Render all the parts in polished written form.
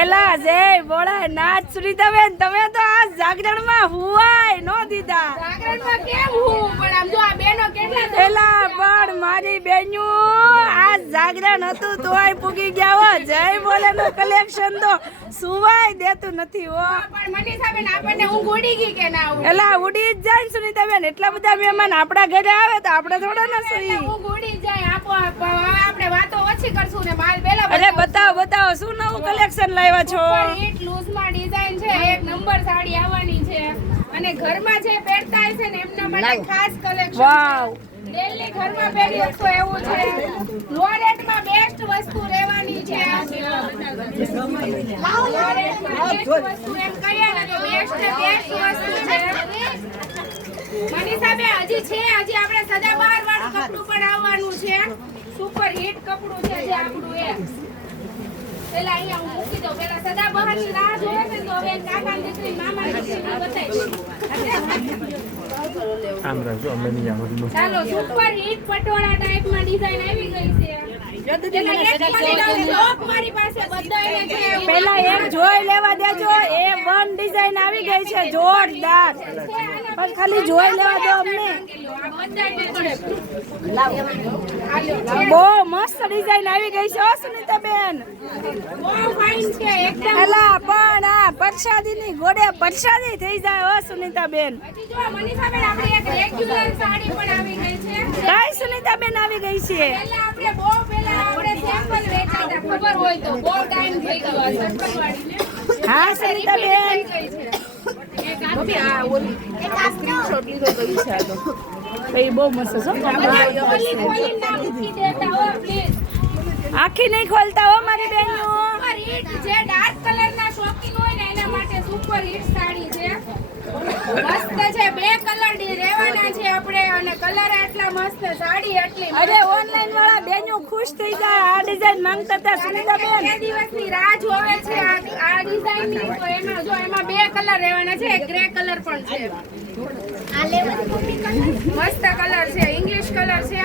એલા જય બોલા નાચ સુનીતાબેન તમે તો આ જાગરણમાં હુવાય નો દીધા. જાગરણમાં કેમ હું પણ આમ જો આ બેનો કેટલા એલા પણ મારી બેન્યું આ જાગરણ હતું તોય પૂગી ગયા હો. જય બોલે નું કલેક્શન તો સુવાય દેતું નથી હો. પણ મનીષાબેન આપણને ઊંઘ ઉડી ગઈ કે ના ઉડી? એલા ઉડી જ જાય સુનીતાબેન. એટલા બધા મહેમાન આપણા ઘરે આવે તો આપણે થોડા ના સુઈ. ઊંઘ ઉડી જાય. આપણે વાતો ઓછી કરશું ને માલ બેલા. અરે બતાવો બતાવો શું નવું કલેક્શન લાવ્યા છો? હિટ લૂઝમાં ડિઝાઇન છે. એક નંબર સાડી આવવાની છે અને ઘરમાં જે પહેરતા હશે ને એમના માટે ખાસ કલેક્શન. વાવ ડેલી ઘરમાં પહેરી શકશો એવું છે. લો રેટમાં બેસ્ટ વસ્તુ રહેવાની છે. લો રેટમાં બેસ્ટ વસ્તુ એમ કહીએ ને તો બેસ્ટ વસ્તુ છે. મનીષાબેન હજી છે આપણે સદાબહાર વાળું કપડું પણ આવવાનું છે. સુપર હિટ કપડું છે જે આપણું એ પેલા અહીંયા હું મૂકી દઉં. પેલા સદાબહારની રાહ જોવે ને તો હવે કાકા દીકરી મામા દીકરી બતાવી. ચાલો સુપર હિટ પટોળા ટાઈપમાં ડિઝાઇન આવી ગઈ છે. પેલા એક જોઈ લેવા દેજો. એ વન ડિઝાઇન આવી ગઈ છે જોરદાર. પણ ખાલી જોઈ લેવા દો અમને. બહુ મસ્ત ડિઝાઇન આવી ગઈ છે સુનીતાબેન. એલા પણ આ પરસાદીની ગોળે પરસાદી થઈ જાય હો સુનીતાબેન. કઈ સુનીતાબેન આવી ગઈ છે? હા સુનીતાબેન બહુ મસ્ત આખી નહીં ખોલતા હો મારી બહેનો. જે ડાર્ક કલર ના શોખીન હોય ને એના માટે સુપર હિટ સાડી છે. મસ્ત છે. બે કલર રહેવાના છે આપણે અને કલર એટલા મસ્ત સાડી એટલી. અરે ઓનલાઈન વાળા બેનો ખુશ થઈ જાય. આ ડિઝાઇન માંગતા હતા સુનીતાબેન. બે દિવસની રાહ જોવે છે આ ડિઝાઇન ની. તો એમાં જો એમાં બે કલર રહેવાના છે. એક ગ્રે કલર પણ છે. મસ્ત કલર છે. ઇંગ્લિશ કલર છે.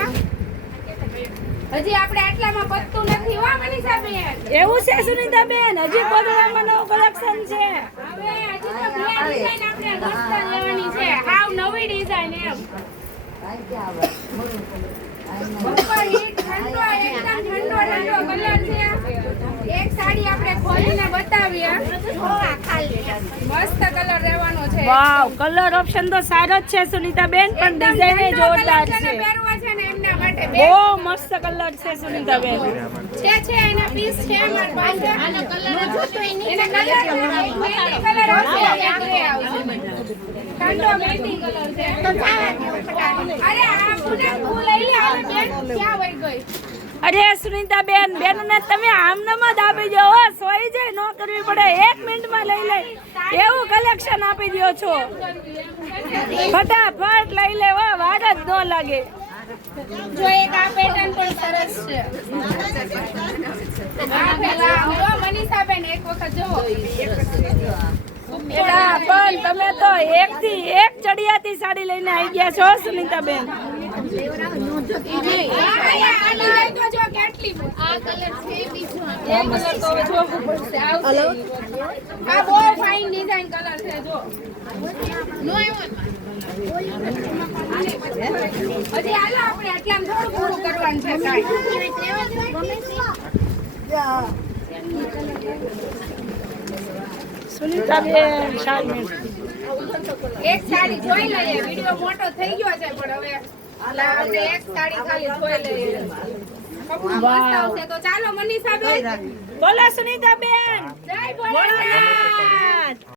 હજી આપણે આટલામાં પત્તું નથી હો મનીષાબેન. એવું છે સુનીતાબેન? હજી કોદરામાં નવું કલેક્શન છે. હવે હજી તો બે ડિઝાઇન આપણે દોસ્તા લેવાની છે. હાવ નવી ડિઝાઇન એમ. સુપર હિટ ઠંડો એકદમ ઠંડો કલર છે. એક સાડી આપણે ખોલીને બતાવીએ. મસ્ત કલર રહેવાનો છે. વાવ કલર ઓપ્શન તો સારો જ છે સુનીતાબેન. પણ ડિઝાઇન જોરદાર છે. પહેરવા છે ને એમના માટે બહુ મસ્ત કલર છે સુનીતાબેન. છે એના પીસ છે અમાર પાસે. આનો કલર જોતો એના કલર હશે ઠંડો મેટી કલર છે. અરે આ ફૂલ લઈ લે. હવે બેન ક્યાં વઈ ગઈ? અરે સુનીતાબેન બેનને તમે આમનામ જ આપી દો હો. સોઈ જાય ન કરવી પડે. 1 મિનિટમાં લઈ લે એવું કલેક્શન આપી દો છો. ફટાફટ લઈ લે હો. વાર જ ન લાગે. જો એક આ પેટર્ન પણ સરસ છે. આ પેલા મનીષાબેન એક વખત જોવો. એલા પણ તમે તો એક થી એક ચડિયાતી સાડી લઈને આવી ગયા છો સુનીતાબેન. આ બહુ ફાઇન ડિઝાઇન કલર છે. જો હજી હાલો આપણે આટલામાં થોડું પૂરું કરવાનું છે. સુનીતાબેન સાડી એક સાડી જોઈ લઈએ. વિડિયો મોટો થઈ ગયો છે પણ હવે આપણે એક સાડી ખાલી જોઈ લઈએ. કપડું મસ્ત આવશે. તો ચાલો મનીષાબેન બોલો સુનીતાબેન. જય ભોળાનાથ.